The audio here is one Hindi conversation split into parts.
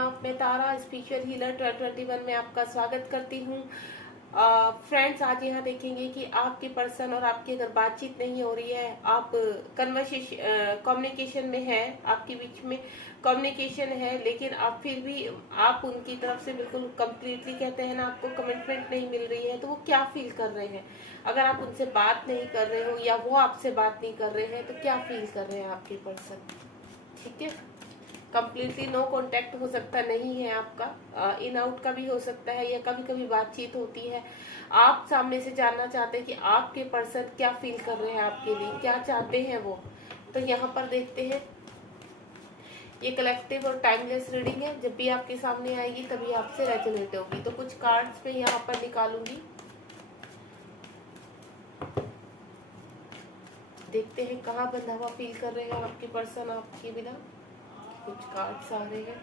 आप? मैं तारा स्पिरिचुअल हीलर 1221 में आपका स्वागत करती हूँ। फ्रेंड्स, आज यहाँ देखेंगे कि आपके पर्सन और आपकी अगर बातचीत नहीं हो रही है, आप कम्युनिकेशन में है, आपके बीच में कम्युनिकेशन है, लेकिन आप फिर भी आप उनकी तरफ से बिल्कुल कंप्लीटली कहते हैं ना, आपको कमिटमेंट नहीं मिल रही है, तो वो क्या फील कर रहे हैं? अगर आप उनसे बात नहीं कर रहे हो या वो आपसे बात नहीं कर रहे हैं, तो क्या फील कर रहे हैं आपके पर्सन? ठीक है, कंप्लीटली नो कांटेक्ट हो सकता नहीं है आपका, इन आउट का भी हो सकता है, या कभी कभी बातचीत होती है। आप सामने से जानना चाहते हैं कि आपके पर्सन क्या फील कर रहे हैं आपके लिए, क्या चाहते हैं वो। तो यहाँ पर देखते हैं, ये कलेक्टिव और टाइमलेस रीडिंग है। जब भी आपके सामने आएगी तभी आपसे रेजोनेट होगी। तो कुछ कार्ड्स में यहाँ पर निकालूंगी, देखते हैं कहाँ बंधा हुआ फील कर रहे हैं आपके पर्सन आपके बिना। कुछ कार्ड्स आ रहे हैं।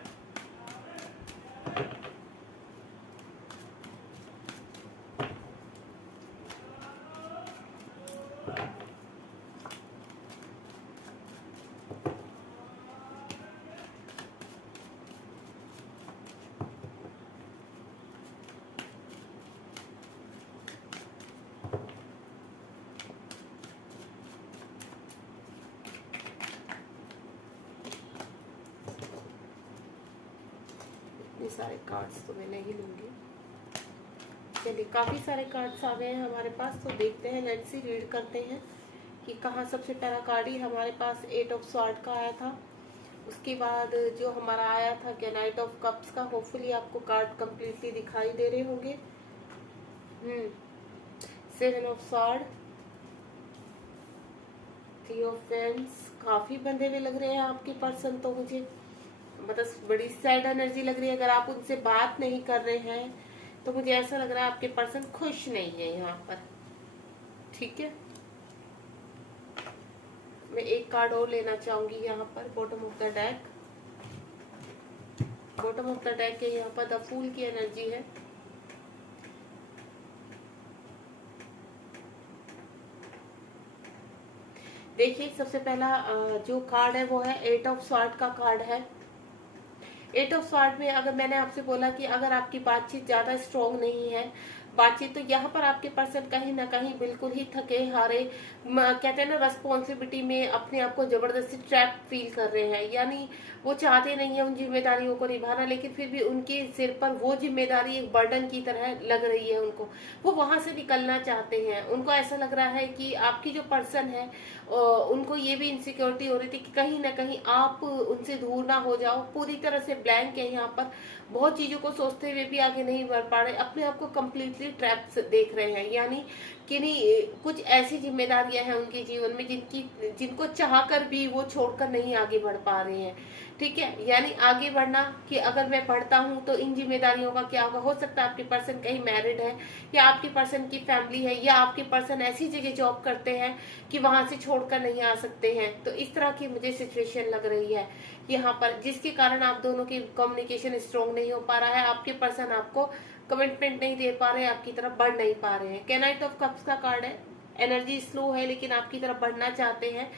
इतने सारे कार्ड्स तो मैं नहीं लूंगी। चलिए, काफी सारे कार्ड्स आ गए हैं हमारे पास, तो देखते हैं, लेट्स सी रीड करते हैं कि कहाँ। सबसे पहला कार्ड ही हमारे पास 8 ऑफ स्वॉर्ड का आया था। उसके बाद जो हमारा आया था क्या, नाइट ऑफ कप्स का। होपफुली आपको कार्ड कंप्लीटली दिखाई दे रहे होंगे। 7 ऑफ स्वॉर्ड, 3 ऑफ वेंड्स। काफी बंधे हुए लग रहे हैं आपके पर्सन, तो मुझे मतलब बड़ी सैड एनर्जी लग रही है। अगर आप उनसे बात नहीं कर रहे हैं तो मुझे ऐसा लग रहा है आपके पर्सन खुश नहीं है यहाँ पर। ठीक है, मैं एक कार्ड और लेना चाहूंगी यहाँ पर, bottom of the deck. Bottom of the deck के यहाँ पर द फूल की एनर्जी है। देखिए, सबसे पहला जो कार्ड है वो है 8 ऑफ स्वॉर्ड का कार्ड है। 8 ऑफ स्वॉर्ड में अगर मैंने आपसे बोला कि अगर आपकी बातचीत ज्यादा स्ट्रांग नहीं है बातचीत, तो यहाँ पर आपके पर्सन कहीं ना कहीं बिल्कुल ही थके हारे, कहते हैं ना, रेस्पॉन्सिबिलिटी में अपने आप को जबरदस्ती ट्रैप फील कर रहे हैं। यानी वो चाहते नहीं है उन जिम्मेदारियों को निभाना, लेकिन फिर भी उनके सिर पर वो जिम्मेदारी एक बर्डन की तरह लग रही है उनको। वो वहां से निकलना चाहते हैं। उनको ऐसा लग रहा है कि आपकी जो पर्सन है, उनको ये भी इनसिक्योरिटी हो रही थी कि कहीं ना कहीं आप उनसे दूर ना हो जाओ। पूरी तरह से ब्लैंक है यहाँ पर, बहुत चीजों को सोचते हुए भी आगे नहीं बढ़ पा रहे, अपने आप को कम्प्लीटली ट्रैप देख रहे हैं। यानी कि नहीं, कुछ ऐसी जिम्मेदारियां हैं उनके जीवन में जिनको चाहकर भी वो छोड़कर नहीं आगे बढ़ पा रहे हैं। ठीक है, यानी आगे बढ़ना कि अगर मैं बढ़ता हूँ तो इन जिम्मेदारियों का क्या होगा। हो सकता है आपके पर्सन कहीं मैरिड है, या आपके पर्सन की फैमिली है, या आपके पर्सन ऐसी जगह जॉब करते हैं कि वहां से छोड़कर नहीं आ सकते हैं। तो इस तरह की मुझे सिचुएशन लग रही है यहाँ पर, जिसके कारण आप दोनों की कम्युनिकेशन स्ट्रॉन्ग नहीं हो पा रहा है। आपके पर्सन आपको कमिटमेंट नहीं दे पा रहे हैं, आपकी तरफ बढ़ नहीं पा रहे हैं। नाइट ऑफ कप्स का कार्ड है। एनर्जी स्लो है, लेकिन आपकी तरफ बढ़ना चाहते हैं।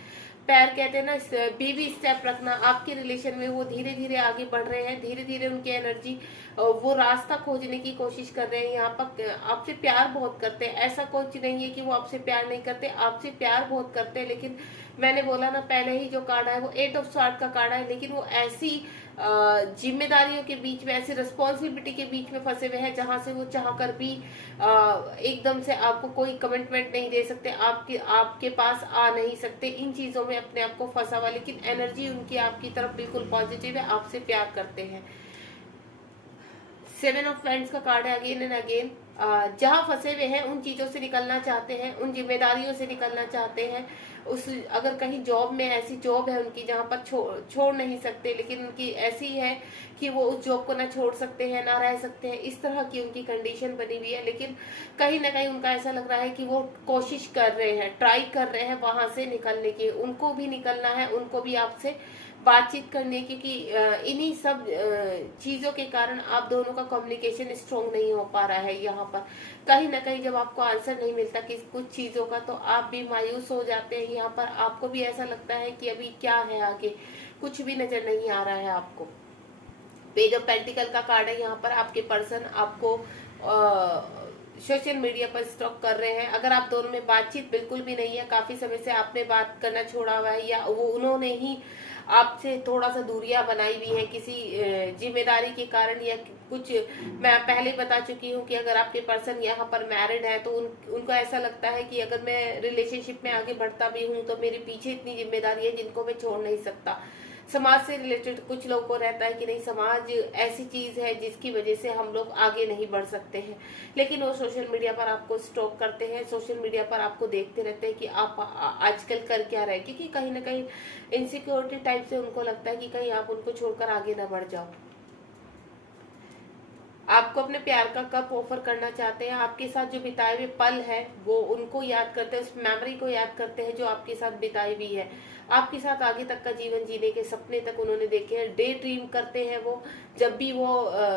पैर, कहते हैं ना, बेबी स्टेप रखना। आपके रिलेशन में वो धीरे धीरे आगे बढ़ रहे हैं, धीरे धीरे उनकी एनर्जी, वो रास्ता खोजने की कोशिश कर रहे हैं। यहाँ पर आपसे प्यार बहुत करते हैं, ऐसा कुछ नहीं है कि वो आपसे प्यार नहीं करते, आपसे प्यार बहुत करते हैं। लेकिन मैंने बोला ना, पहले ही जो कार्ड है वो 8 ऑफ स्वॉर्ड का कार्ड है, लेकिन वो ऐसी जिम्मेदारियों के बीच में, ऐसी रिस्पॉन्सिबिलिटी के बीच में फंसे हुए हैं जहां से वो चाहकर भी एकदम से आपको कोई कमिटमेंट नहीं दे सकते, आपके पास आ नहीं सकते। इन चीजों में अपने आप को फंसा हुआ, लेकिन एनर्जी उनकी आपकी तरफ बिल्कुल पॉजिटिव है, आपसे प्यार करते हैं। 7 ऑफ फ्रेंड्स का कार्ड है अगेन एंड अगेन। जहां फंसे हुए हैं उन चीजों से निकलना चाहते हैं, उन जिम्मेदारियों से निकलना चाहते हैं। उस, अगर कहीं जॉब में ऐसी जॉब है उनकी जहां पर छोड़ नहीं सकते, लेकिन उनकी ऐसी है कि वो उस जॉब को ना छोड़ सकते हैं ना रह सकते हैं, इस तरह की उनकी कंडीशन बनी हुई है। लेकिन कहीं ना कहीं उनका ऐसा लग रहा है कि वो कोशिश कर रहे हैं, ट्राई कर रहे हैं वहां से निकलने की। उनको भी निकलना है, उनको भी आपसे बातचीत करने की, कि इन्हीं सब चीजों के कारण आप दोनों का कम्युनिकेशन स्ट्रॉन्ग नहीं हो पा रहा है। यहाँ पर कहीं ना कहीं जब आपको आंसर नहीं मिलता कि कुछ चीजों का, तो आप भी मायूस हो जाते हैं। यहाँ पर आपको भी ऐसा लगता है कि अभी क्या है आगे, कुछ भी नजर नहीं आ रहा है आपको। पेज ऑफ पेंटिकल का कार्ड है। यहाँ पर आपके पर्सन आपको सोशल मीडिया पर स्टॉक कर रहे हैं। अगर आप दोनों में बातचीत बिल्कुल भी नहीं है, काफी समय से आपने बात करना छोड़ा हुआ है, या वो उन्होंने ही आपसे थोड़ा सा दूरियां बनाई हुई है किसी जिम्मेदारी के कारण, या कुछ, मैं पहले बता चुकी हूँ कि अगर आपके पर्सन यहाँ पर मैरिड है तो उनको ऐसा लगता है कि अगर मैं रिलेशनशिप में आगे बढ़ता भी हूँ तो मेरे पीछे इतनी जिम्मेदारी है जिनको मैं छोड़ नहीं सकता। समाज से रिलेटेड कुछ लोगों को रहता है कि नहीं, समाज ऐसी चीज है जिसकी वजह से हम लोग आगे नहीं बढ़ सकते हैं, लेकिन वो सोशल मीडिया पर आपको स्टॉक करते हैं, सोशल मीडिया पर आपको देखते रहते हैं कि आप आजकल कर क्या रहे, क्योंकि कहीं ना कहीं इनसिक्योरिटी टाइप से उनको लगता है कि कहीं आप उनको छोड़कर आगे ना बढ़ जाओ। आपको अपने प्यार का कप ऑफर करना चाहते हैं। आपके साथ जो बिताए हुए पल है वो उनको याद करते हैं, उस मेमोरी को याद करते हैं जो आपके साथ बिताई हुई है। आपके साथ आगे तक का जीवन जीने के सपने तक उन्होंने देखे हैं। डे ड्रीम करते हैं वो, जब भी वो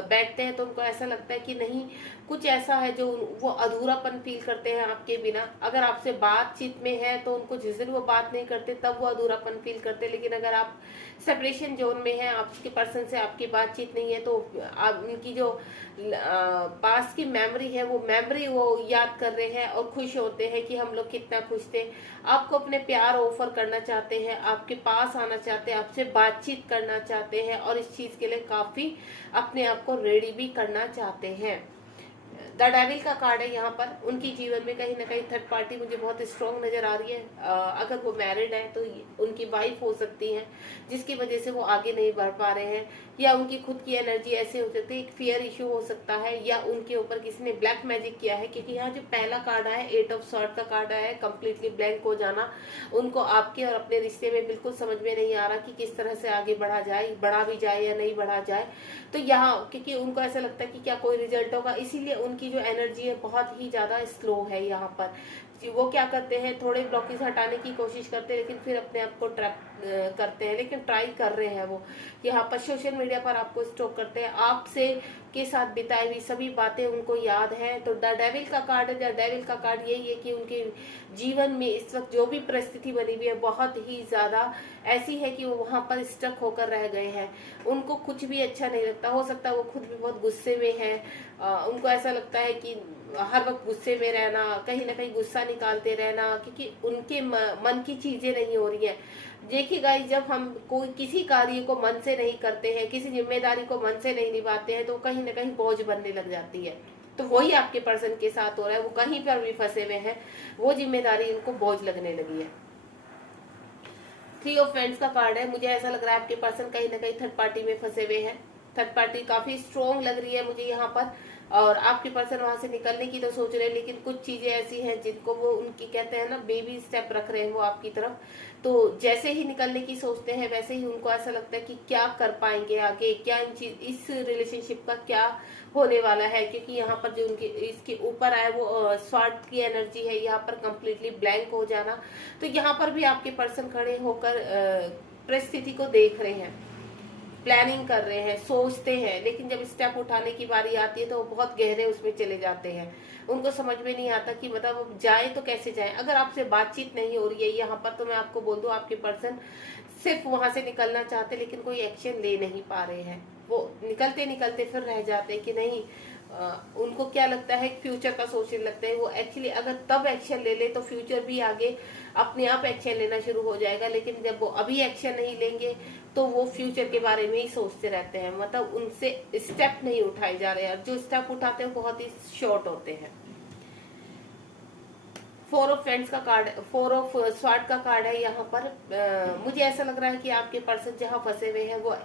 बैठते हैं तो उनको ऐसा लगता है कि नहीं, कुछ ऐसा है जो वो अधूरापन फील करते हैं आपके बिना। अगर आपसे बातचीत में है तो उनको जिस दिन वो बात नहीं करते तब वो अधूरापन फील करते, लेकिन अगर आप सेपरेशन जोन में है, आपके पर्सन से आपकी बातचीत नहीं है, तो आप उनकी जो पास की मेमोरी है वो मेमोरी वो याद कर रहे हैं और खुश होते हैं कि हम लोग कितना खुश थे। आपको अपने प्यार ऑफर करना चाहते हैं, आपके पास आना चाहते हैं, आपसे बातचीत करना चाहते हैं, और इस चीज के लिए काफी अपने आप को रेडी भी करना चाहते हैं। द डेविल का कार्ड है यहाँ पर। उनकी जीवन में कहीं ना कहीं थर्ड पार्टी मुझे बहुत स्ट्रॉन्ग नजर आ रही है। अगर वो मैरिड है तो उनकी वाइफ हो सकती है जिसकी वजह से वो आगे नहीं बढ़ पा रहे हैं, या उनकी खुद की एनर्जी ऐसे हो सकती है, एक फियर इशू हो सकता है, या उनके ऊपर किसी ने ब्लैक मैजिक किया है। क्योंकि यहाँ जो पहला कार्ड आया है 8 ऑफ सॉर्ड का कार्ड आया है, कम्प्लीटली ब्लैंक हो जाना। उनको आपके और अपने रिश्ते में बिल्कुल समझ में नहीं आ रहा कि किस तरह से आगे बढ़ा जाए, बढ़ा भी जाए या नहीं बढ़ा जाए। तो यहाँ क्योंकि उनको ऐसा लगता है कि क्या कोई रिजल्ट होगा, इसीलिए उनकी जो एनर्जी है बहुत ही ज्यादा स्लो है। यहाँ पर वो क्या करते हैं, थोड़े ब्लॉकेज हटाने की कोशिश करते हैं, लेकिन फिर अपने आप को ट्रैप करते हैं, लेकिन ट्राई कर रहे हैं वो। यहाँ पर सोशल मीडिया पर आपको स्टॉक करते हैं, आपसे के साथ बिताई हुई सभी बातें उनको याद है। तो द डेविल का कार्ड है। द डेविल का कार्ड यही है कि उनके जीवन में इस वक्त जो भी परिस्थिति बनी हुई है बहुत ही ज्यादा ऐसी है कि वो वहां पर स्टक होकर रह गए हैं। उनको कुछ भी अच्छा नहीं लगता, हो सकता है वो खुद भी बहुत गुस्से में है। उनको ऐसा लगता है कि हर वक्त गुस्से में रहना, कहीं ना कहीं गुस्सा निकालते रहना, क्योंकि उनके मन की चीजें नहीं हो रही है। देखिए गाइस, जब हम कोई किसी कार्य को मन से नहीं करते हैं, किसी जिम्मेदारी को मन से नहीं निभाते हैं, तो कहीं ना कहीं बोझ बनने लग जाती है। तो वही आपके पर्सन के साथ हो रहा है। वो कहीं पर भी फंसे हुए हैं, वो जिम्मेदारी उनको बोझ लगने लगी है। 3 ऑफ फ्रेंड्स का कार्ड है। मुझे ऐसा लग रहा है आपके पर्सन कहीं ना कहीं थर्ड पार्टी में फंसे हुए हैं। थर्ड पार्टी काफी स्ट्रॉन्ग लग रही है मुझे यहाँ पर, और आपके पर्सन वहां से निकलने की तो सोच रहे हैं, लेकिन कुछ चीजें ऐसी हैं जिनको वो उनकी कहते हैं ना बेबी स्टेप रख रहे हैं वो आपकी तरफ। तो जैसे ही निकलने की सोचते हैं वैसे ही उनको ऐसा लगता है कि क्या कर पाएंगे आगे, क्या इस रिलेशनशिप का क्या होने वाला है। क्योंकि यहाँ पर जो उनके इसके ऊपर आया वो स्वार्थ की एनर्जी है, यहाँ पर कंप्लीटली ब्लैंक हो जाना। तो यहाँ पर भी आपके पर्सन खड़े होकर परिस्थिति को देख रहे हैं, प्लानिंग कर रहे हैं, सोचते हैं, लेकिन जब स्टेप उठाने की बारी आती है तो वो बहुत गहरे उसमें चले जाते हैं। उनको समझ में नहीं आता कि मतलब जाए तो कैसे जाए। अगर आपसे बातचीत नहीं हो रही है यहाँ पर, तो मैं आपको बोल दूं आपके पर्सन सिर्फ वहां से निकलना चाहते, लेकिन कोई एक्शन ले नहीं पा रहे हैं। वो निकलते निकलते फिर रह जाते हैं कि नहीं, उनको क्या लगता है, फ्यूचर का सोचने लगता है वो। एक्चुअली अगर तब एक्शन ले ले तो फ्यूचर भी आगे अपने आप एक्शन लेना शुरू हो जाएगा, लेकिन जब वो अभी एक्शन नहीं लेंगे तो वो फ्यूचर के बारे में ही सोचते रहते हैं। मतलब उनसे स्टेप नहीं उठाए जा रहे हैं, जो स्टेप उठाते हैं बहुत ही शॉर्ट होते हैं। 4 ऑफ फ्रेंड्स का कार्ड, 4 ऑफ स्वार्ड का कार्ड है यहाँ पर। मुझे ऐसा लग रहा है कि आपके पर्सन जहाँ फंसे हुए हैं वो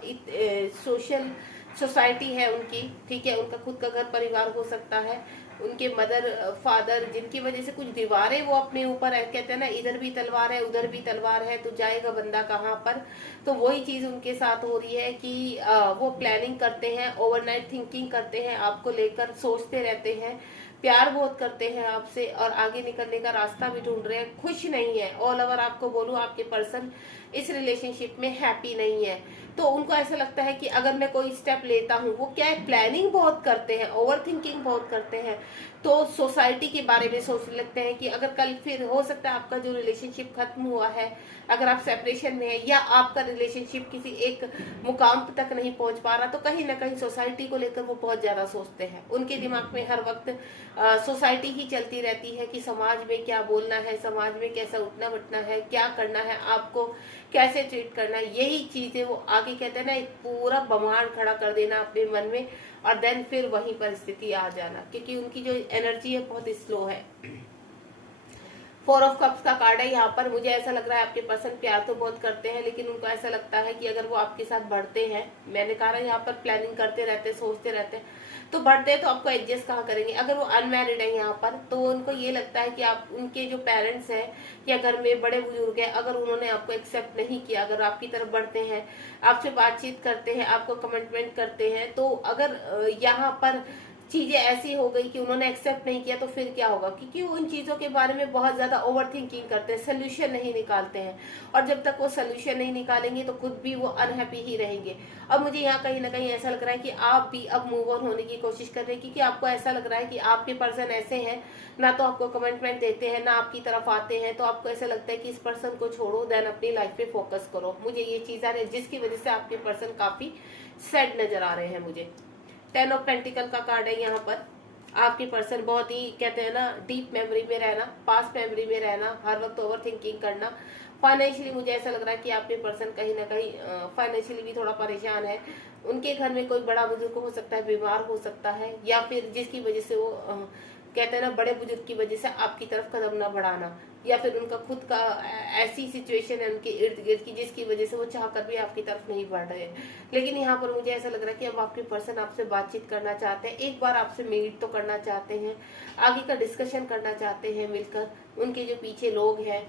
सोशल सोसाइटी है उनकी, ठीक है, उनका खुद का घर परिवार हो सकता है, उनके मदर फादर, जिनकी वजह से कुछ दीवारें वो अपने ऊपर है। कहते हैं ना, इधर भी तलवार है उधर भी तलवार है, तो जाएगा बंदा कहाँ पर। तो वही चीज उनके साथ हो रही है कि वो प्लानिंग करते हैं, ओवरनाइट थिंकिंग करते हैं, आपको लेकर सोचते रहते हैं, प्यार बहुत करते हैं आपसे, और आगे निकलने का रास्ता भी ढूंढ रहे हैं। खुश नहीं है। ऑल ओवर आपको बोलूं, आपके पर्सन इस रिलेशनशिप में हैप्पी नहीं है। तो उनको ऐसा लगता है कि अगर मैं कोई स्टेप लेता हूँ, वो क्या है, प्लानिंग बहुत करते हैं, ओवर थिंकिंग बहुत करते हैं, तो सोसाइटी के बारे में सोचने लगते हैं कि अगर कल फिर हो सकता है आपका जो रिलेशनशिप खत्म हुआ है, अगर आप सेपरेशन में है या आपका रिलेशनशिप किसी एक मुकाम तक नहीं पहुंच पा रहा, तो कहीं ना कहीं सोसाइटी को लेकर वो बहुत ज्यादा सोचते हैं। उनके दिमाग में हर वक्त सोसाइटी ही चलती रहती है कि समाज में क्या बोलना है, समाज में कैसा उठना बैठना है, क्या करना है, आपको कैसे ट्रीट करना है, यही चीजें वो आगे कहते हैं ना, एक पूरा बवाल खड़ा कर देना अपने मन में, और देन फिर वहीं पर स्थिति आ जाना, क्योंकि उनकी जो एनर्जी है बहुत स्लो है। 4 ऑफ कप्स का कार्ड है यहाँ पर। मुझे ऐसा लग रहा है आपके पर्सन प्यार तो बहुत करते हैं, लेकिन उनको ऐसा लगता है कि अगर वो आपके साथ बढ़ते हैं, मैंने कहा ना यहाँ पर प्लानिंग करते रहते, सोचते रहते, तो बढ़ते हैं तो आपको एडजस्ट कहाँ करेंगे। अगर वो अनमैरिड है यहाँ पर, तो उनको ये लगता है कि आप, उनके जो पेरेंट्स हैं या घर में बड़े बुजुर्ग हैं, अगर उन्होंने आपको एक्सेप्ट नहीं किया, अगर आपकी तरफ बढ़ते हैं, आपसे बातचीत करते हैं, आपको कमिटमेंट करते हैं, तो अगर यहाँ पर चीजें ऐसी हो गई कि उन्होंने एक्सेप्ट नहीं किया, तो फिर क्या होगा, क्योंकि वो उन चीजों के बारे में बहुत ज्यादा ओवर थिंकिंग करते हैं, सोल्यूशन नहीं निकालते हैं, और जब तक वो सोल्यूशन नहीं निकालेंगे तो खुद भी वो अनहैप्पी ही रहेंगे। अब मुझे यहाँ कहीं ना कहीं ऐसा लग रहा है कि आप भी अब मूव ऑन होने की कोशिश कर रहे हैं, क्योंकि आपको ऐसा लग रहा है कि आपके पर्सन ऐसे हैं, ना तो आपको कमिटमेंट देते हैं, ना आपकी तरफ आते हैं, तो आपको ऐसा लगता है कि इस पर्सन को छोड़ो, देन अपनी लाइफ पे फोकस करो। मुझे ये चीज आ रही है, जिसकी वजह से आपके पर्सन काफी सैड नजर आ रहे हैं मुझे। 10 ऑफ पेंटिकल का कार्ड है यहाँ पर। आपके पर्सन बहुत ही कहते हैं ना, डीप मेमोरी में रहना, पास्ट मेमोरी में रहना, हर वक्त ओवर थिंकिंग करना। फाइनेंशियली मुझे ऐसा लग रहा है कि आपके पर्सन कहीं ना कहीं फाइनेंशियली भी थोड़ा परेशान है। उनके घर में कोई बड़ा बुजुर्ग हो सकता है, बीमार हो सकता है, या फिर जिसकी वजह से वो कहते हैं ना, बड़े बुजुर्ग की वजह से आपकी तरफ कदम ना बढ़ाना, या फिर उनका खुद का ऐसी सिचुएशन है उनके इर्द गिर्द की, जिसकी वजह से वो चाहकर भी आपकी तरफ नहीं बढ़ रहे हैं। लेकिन यहाँ पर मुझे ऐसा लग रहा है कि अब आपके पर्सन आपसे बातचीत करना चाहते हैं, एक बार आपसे मीट तो करना चाहते हैं, आगे का डिस्कशन करना चाहते हैं मिलकर। उनके जो पीछे लोग हैं,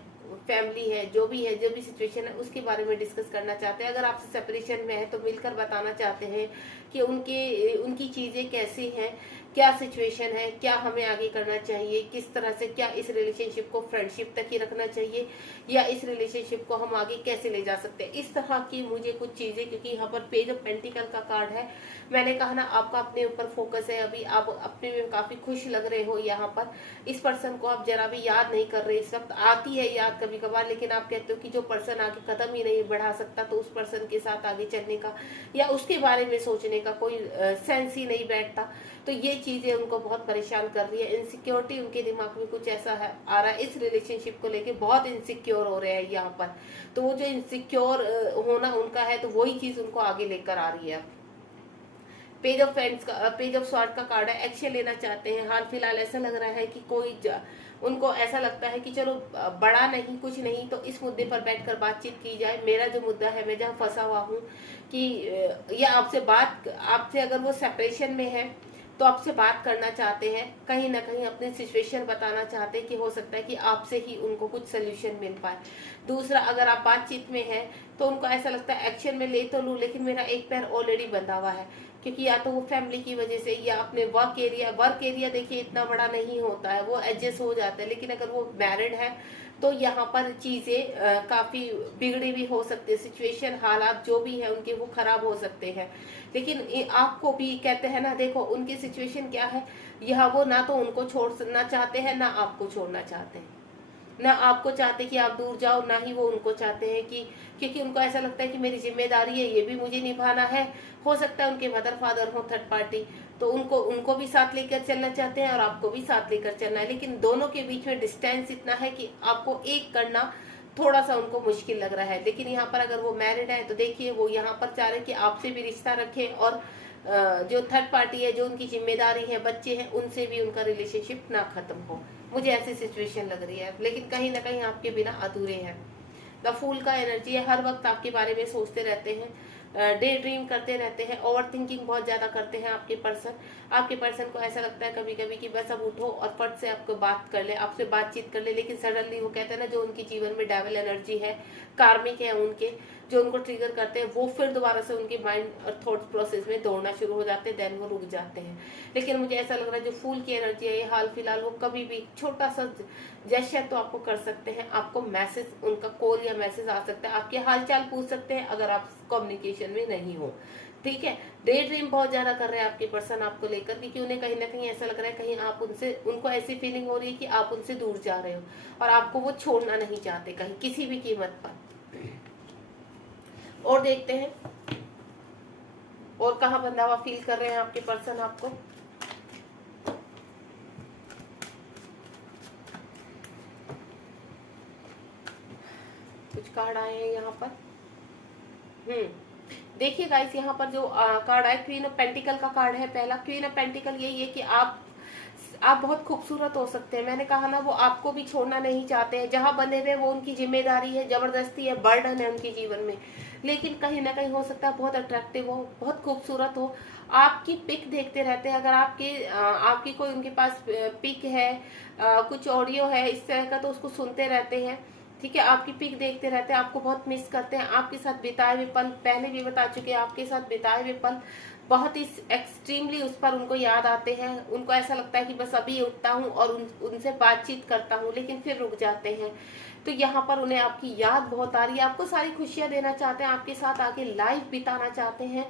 फैमिली है, जो भी सिचुएशन है, उसके बारे में डिस्कस करना चाहते हैं। अगर आपसे सेपरेशन में है तो मिलकर बताना चाहते हैं कि उनकी चीजें कैसी हैं, क्या सिचुएशन है, क्या हमें आगे करना चाहिए, किस तरह से, क्या इस रिलेशनशिप को फ्रेंडशिप तक ही रखना चाहिए, या इस रिलेशनशिप को हम आगे कैसे ले जा सकते हैं। इस तरह की मुझे कुछ चीजें, क्योंकि यहाँ पर पेज ऑफ पेंटिकल का कार्ड है, मैंने कहा ना, आपका अपने ऊपर फोकस है, अभी आप अपने में काफी खुश लग रहे हो। यहाँ पर इस पर्सन को आप जरा भी याद नहीं कर रहे, इस वक्त आती है याद कभी कभार, लेकिन आप कहते हो कि जो पर्सन आगे कदम ही नहीं बढ़ा सकता, तो उस पर्सन के साथ आगे चलने का या उसके बारे में सोचने का कोई सेंस ही नहीं बैठता। तो ये चीजें उनको बहुत परेशान कर रही है। इनसिक्योरिटी उनके दिमाग में कुछ ऐसा है, आ रहा है, इस रिलेशनशिप को लेके बहुत इनसिक्योर हो रहे हैं यहाँ पर। तो वो जो इनसिक्योर होना उनका है, तो वही चीज उनको आगे लेकर आ रही है। पेज ऑफ फ्रेंड्स का, पेज ऑफ स्वॉर्ड का कार्ड है। एक्शन लेना चाहते हैं, हाल फिलहाल ऐसा लग रहा है कि उनको ऐसा लगता है कि चलो बड़ा नहीं, कुछ नहीं, तो इस मुद्दे पर बैठकर बातचीत की जाए। मेरा जो मुद्दा है, मैं जहाँ फंसा हुआ हूँ, कि या आपसे अगर वो सेपरेशन में है तो आपसे बात करना चाहते हैं, कहीं ना कहीं अपनी सिचुएशन बताना चाहते हैं, कि हो सकता है कि आपसे ही उनको कुछ सोल्यूशन मिल पाए। दूसरा, अगर आप बातचीत में हैं तो उनको ऐसा लगता है एक्शन में ले तो लूं, लेकिन मेरा एक पैर ऑलरेडी बंधा हुआ है, क्योंकि या तो वो फैमिली की वजह से, या अपने वर्क एरिया देखिए इतना बड़ा नहीं होता है, वो एडजस्ट हो जाता है। लेकिन अगर वो मैरिड है तो यहाँ पर चीजें काफी बिगड़ी भी हो सकती है, सिचुएशन, हालात जो भी है उनके, वो खराब हो सकते हैं। लेकिन आपको भी कहते हैं ना, देखो उनकी सिचुएशन क्या है, यह वो ना तो उनको छोड़ना चाहते हैं, ना आपको छोड़ना चाहते हैं, ना आपको चाहते कि आप दूर जाओ, ना ही वो उनको चाहते हैं कि, क्योंकि उनको ऐसा लगता है कि मेरी जिम्मेदारी है, ये भी मुझे निभाना है। हो सकता है उनके मदर फादर हो थर्ड पार्टी, तो उनको भी साथ लेकर चलना चाहते हैं और आपको भी साथ लेकर चलना है। लेकिन दोनों के बीच में डिस्टेंस इतना है कि आपको एक करना थोड़ा सा उनको मुश्किल लग रहा है। लेकिन यहाँ पर अगर वो मैरिड है तो देखिए, वो यहाँ पर चाह रहे हैं कि आपसे भी रिश्ता रखें, और जो थर्ड पार्टी है, जो उनकी जिम्मेदारी है, बच्चे हैं, उनसे भी उनका रिलेशनशिप ना खत्म हो। मुझे ऐसी सिचुएशन लग रही है, लेकिन कहीं ना कहीं आपके बिना अधूरे हैं। द फूल का एनर्जी है, हर वक्त आपके बारे में सोचते रहते हैं, डे ड्रीम करते रहते हैं, ओवर थिंकिंग बहुत ज्यादा करते हैं आपके पर्सन को ऐसा लगता है कभी कभी कि बस अब उठो और फट से आपको बात कर ले, आपसे बातचीत कर ले। लेकिन सडनली वो कहते हैं ना, जो उनके जीवन में डेविल एनर्जी है, कार्मिक है उनके, जो उनको ट्रिगर करते हैं वो फिर दोबारा से उनके माइंड और थॉट प्रोसेस में दौड़ना शुरू हो जाते हैं, देन वो रुक जाते हैं। लेकिन मुझे ऐसा लग रहा है जो फूल की एनर्जी है ये हाल फिलहाल वो कभी भी छोटा सा जेस्चर तो आपको कर सकते हैं, आपको मैसेज, उनका कॉल या मैसेज आ सकता है, आपके हालचाल पूछ सकते हैं अगर आप कम्युनिकेशन में नहीं हो। ठीक है, डे ड्रीम बहुत ज्यादा कर रहे हैं आपके पर्सन आपको लेकर, क्योंकि उन्हें कहीं ना कहीं ऐसा लग रहा है कहीं आप उनसे, उनको ऐसी फीलिंग हो रही है कि आप उनसे दूर जा रहे हो और आपको वो छोड़ना नहीं चाहते कहीं किसी भी कीमत पर। और देखते हैं और कहाँ बंधा हुआ फील कर रहे हैं आपके पर्सन आपको। कुछ कार्ड आए हैं यहाँ पर। देखिए गाइस, यहाँ पर जो कार्ड है क्वीन ऑफ पेंटिकल का कार्ड है पहला। क्वीन ऑफ पेंटिकल यही है कि आप बहुत खूबसूरत हो सकते हैं। मैंने कहा ना, वो आपको भी छोड़ना नहीं चाहते हैं। जहां बंधे हुए वो उनकी जिम्मेदारी है, जबरदस्ती है, बर्डन है उनके जीवन में। लेकिन कहीं ना कहीं हो सकता है बहुत अट्रैक्टिव हो, बहुत खूबसूरत हो, आपकी पिक देखते रहते हैं। अगर आपकी कोई उनके पास पिक है, कुछ ऑडियो है इस तरह का, तो उसको सुनते रहते हैं। ठीक है, आपकी पिक देखते रहते हैं, आपको बहुत मिस करते हैं। आपके साथ बिताए हुए पल, पहले भी बता चुके हैं, आपके साथ बिताए हुए पल बहुत ही एक्सट्रीमली उस पर उनको याद आते हैं। उनको ऐसा लगता है कि बस अभी उठता हूँ और उनसे बातचीत करता हूँ, लेकिन फिर रुक जाते हैं। तो यहाँ पर उन्हें आपकी याद बहुत आ रही है, आपको सारी खुशियां देना चाहते हैं, आपके साथ आके लाइफ बिताना चाहते हैं।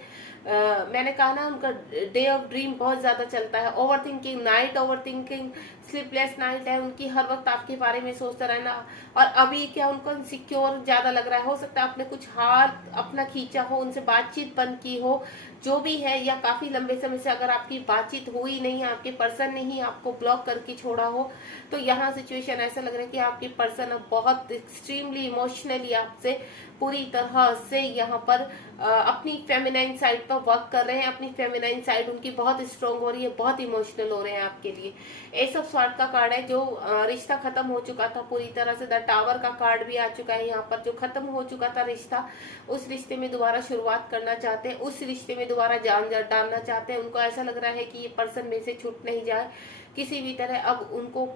मैंने कहा ना, उनका डे ऑफ ड्रीम बहुत ज्यादा चलता है, over thinking night, over thinking sleepless night है उनकी, हर वक्त आपके बारे में सोचता रहना। और अभी क्या उनको सिक्योर ज्यादा लग रहा है, हो सकता है आपने कुछ हाथ अपना खींचा हो, उनसे बातचीत बंद की हो, जो भी है, या काफी लंबे समय से अगर आपकी बातचीत हुई नहीं, आपके पर्सन ने ही आपको ब्लॉक करके छोड़ा हो, तो यहाँ सिचुएशन ऐसा लग रहा है कि आपके पर्सन अब बहुत एक्सट्रीमली इमोशनली आपसे पूरी तरह से यहाँ पर अपनी फेमिनाइन साइड पर वर्क कर रहे हैं। अपनी फेमिनाइन साइड उनकी बहुत स्ट्रांग हो रही है, बहुत इमोशनल हो रहे हैं आपके लिए। एस ऑफ स्वॉर्ड का कार्ड है, जो रिश्ता खत्म हो चुका था पूरी तरह से। द टावर का कार्ड भी आ चुका है यहाँ पर, जो खत्म हो चुका था रिश्ता, उस रिश्ते में दोबारा शुरुआत करना चाहते हैं, उस रिश्ते में दोबारा जान डालना चाहते हैं। उनको ऐसा लग रहा है कि ये पर्सन में से छूट नहीं जाए किसी भी तरह। अब उनको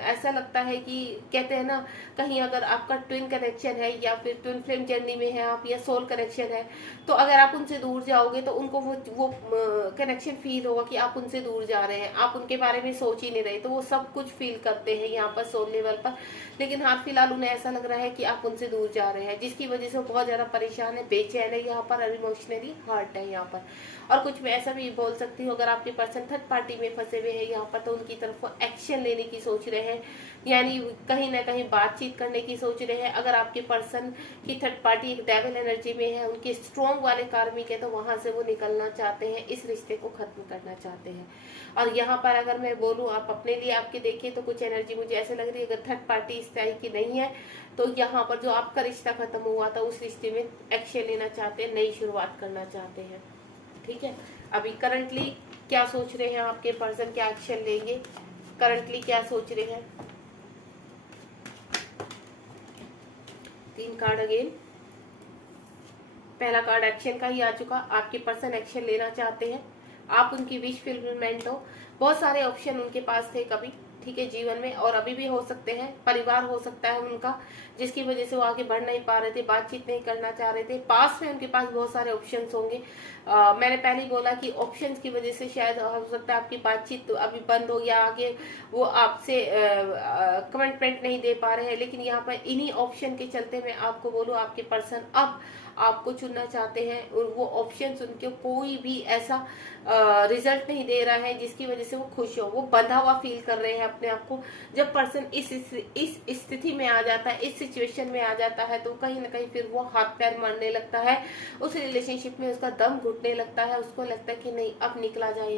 ऐसा लगता है कि, कहते हैं ना, कहीं अगर आपका ट्विन कनेक्शन है या फिर ट्विन फ्लेम जर्नी में है आप, या सोल कनेक्शन है, तो अगर आप उनसे दूर जाओगे तो उनको वो कनेक्शन फील होगा कि आप उनसे दूर जा रहे हैं, आप उनके बारे में सोच ही नहीं रहे। तो वो सब कुछ फील करते हैं यहाँ पर सोल लेवल पर। लेकिन हाल फिलहाल उन्हें ऐसा लग रहा है कि आप उनसे दूर जा रहे हैं, जिसकी वजह से वो बहुत ज्यादा परेशान है, बेचैन है यहाँ पर, और इमोशनली हर्ट है यहाँ पर। और कुछ मैं ऐसा भी बोल सकती हूँ, अगर आपके पर्सन थर्ड पार्टी में फंसे हुए हैं यहाँ पर, तो उनकी तरफ वो एक्शन लेने की सोच रहे हैं, यानी कहीं ना कहीं बातचीत करने की सोच रहे हैं। अगर आपके पर्सन की थर्ड पार्टी एक डेविल एनर्जी में है, उनके स्ट्रॉन्ग वाले कार्मिक है, तो वहां से वो निकलना चाहते हैं, इस रिश्ते को खत्म करना चाहते हैं। और यहाँ पर अगर मैं बोलूँ, आप अपने लिए आपके देखिए, तो कुछ एनर्जी मुझे ऐसे लग रही है, अगर थर्ड पार्टी इस तरह की नहीं है, तो यहाँ पर जो आपका रिश्ता खत्म हुआ था उस रिश्ते में एक्शन लेना चाहते हैं, नई शुरुआत करना चाहते हैं। ठीक है, अभी करंटली क्या सोच रहे हैं आपके पर्सन, क्या एक्शन लेंगे, करंटली क्या सोच रहे हैं। 3 कार्ड अगेन। पहला कार्ड एक्शन का ही आ चुका, आपके पर्सन एक्शन लेना चाहते हैं, आप उनकी विश फुलफिलमेंट हो। बहुत सारे ऑप्शन उनके पास थे कभी, ठीक है, जीवन में, और अभी भी हो सकते हैं। परिवार हो सकता है उनका, जिसकी वजह से वो आगे बढ़ नहीं पा रहे थे, बातचीत नहीं करना चाह रहे थे। पास में उनके पास बहुत सारे ऑप्शंस होंगे। मैंने पहले ही बोला कि ऑप्शंस की वजह से शायद हो सकता है आपकी बातचीत अभी बंद हो, या आगे वो आपसे कमिटमेंट नहीं दे पा रहे हैं। लेकिन यहाँ पर इन्हीं ऑप्शन के चलते मैं आपको बोलूँ, आपके पर्सन अब आपको चुनना चाहते हैं, और वो ऑप्शंस उनके कोई भी ऐसा रिजल्ट नहीं दे रहा है जिसकी वजह से वो खुश हो, वो बंधा हुआ फील कर रहे हैं अपने आप को। जब पर्सन इस स्थिति में आ जाता है, इस सिचुएशन में आ जाता है, तो कहीं ना कहीं फिर वो हाथ पैर मारने लगता है, उस रिलेशनशिप में उसका दम घुटने लगता है, उसको लगता है कि नहीं, अब निकला जाए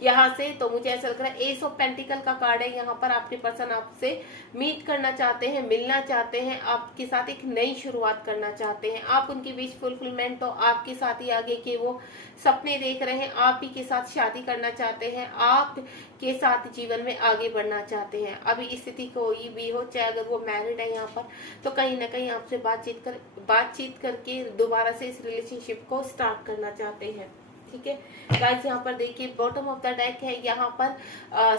यहाँ से। तो मुझे ऐसा लग रहा है एस ऑफ पेंटिकल का कार्ड है यहाँ पर, आपके पर्सन आपसे मीट करना चाहते हैं, मिलना चाहते हैं, आपके साथ एक नई शुरुआत करना चाहते हैं। आप उनकी विश फुलफिलमेंट, तो आपके साथ ही आगे के वो सपने देख रहे हैं, आप ही के साथ शादी करना चाहते हैं, आप के साथ जीवन में आगे बढ़ना चाहते हैं। अभी स्थिति कोई भी हो, चाहे अगर वो मैरिड है यहाँ पर, तो कहीं ना कहीं आपसे बातचीत करके दोबारा से इस रिलेशनशिप को स्टार्ट करना चाहते हैं। ठीक है गाइस, यहाँ पर देखिए बॉटम ऑफ द डेक है यहाँ पर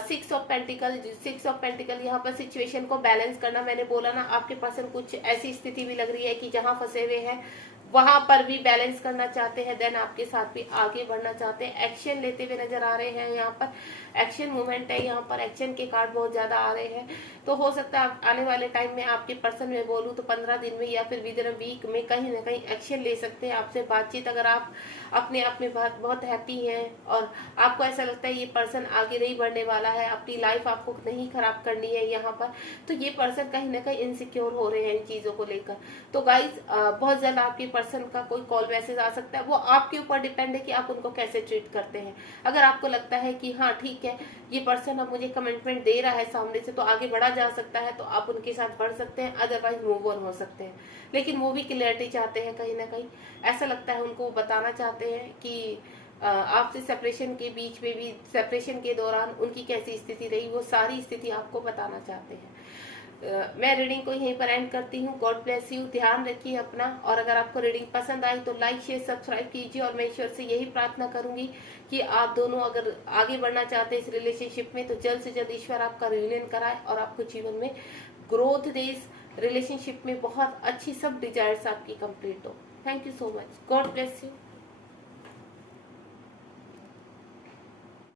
6 ऑफ पेंटिकल यहाँ पर सिचुएशन को बैलेंस करना। मैंने बोला ना, आपके पर्सन कुछ ऐसी स्थिति भी लग रही है कि जहाँ फंसे हुए हैं, वहां पर भी बैलेंस करना चाहते हैं, देन आपके साथ भी आगे बढ़ना चाहते हैं, एक्शन लेते हुए नजर आ रहे हैं। यहाँ पर एक्शन मूवमेंट है, यहाँ पर एक्शन के कार्ड बहुत ज्यादा आ रहे हैं। तो हो सकता है आने वाले टाइम में आपके पर्सन में बोलूँ तो 15 दिन में या फिर विद इन वीक में कहीं ना कहीं एक्शन ले सकते हैं आपसे बातचीत। अगर आप अपने आप में बहुत हैप्पी हैं और आपको ऐसा लगता है ये पर्सन आगे नहीं बढ़ने वाला है, अपनी लाइफ आपको नहीं खराब करनी है यहाँ पर, तो ये पर्सन कहीं ना कहीं इनसिक्योर हो रहे हैं इन चीजों को लेकर। तो गाइज बहुत जल्द आपके पर्सन का कोई कॉल मैसेज आ सकता है। वो आपके ऊपर डिपेंड है कि आप उनको कैसे ट्रीट करते हैं। अगर आपको लगता है कि हाँ ठीक है, ये पर्सन अब मुझे कमिटमेंट दे रहा है सामने से, तो आगे बढ़ा जा सकता है, तो आप उनके साथ बढ़ सकते हैं, अदरवाइज मूव ऑन हो सकते हैं। लेकिन वो भी क्लियरिटी चाहते हैं, कहीं ना कहीं ऐसा लगता है उनको, बताना चाहते हैं कि आपसे सेपरेशन के बीच में भी, सेपरेशन के दौरान उनकी कैसी स्थिति रही, वो सारी स्थिति आपको बताना चाहते हैं। मैं रीडिंग को यहीं पर एंड करती हूँ। गॉड ब्लेस यू, ध्यान रखिए अपना। और अगर आपको रीडिंग पसंद आई तो लाइक शेयर सब्सक्राइब कीजिए। और मैं ईश्वर से यही प्रार्थना करूंगी कि आप दोनों अगर आगे बढ़ना चाहते हैं इस रिलेशनशिप में, तो जल्द से जल्द ईश्वर आपका रियूनियन कराए और आपको जीवन में ग्रोथ दे, इस रिलेशनशिप में बहुत अच्छी सब डिजायर्स आपकी कंप्लीट हो। Thank you so much. God bless you.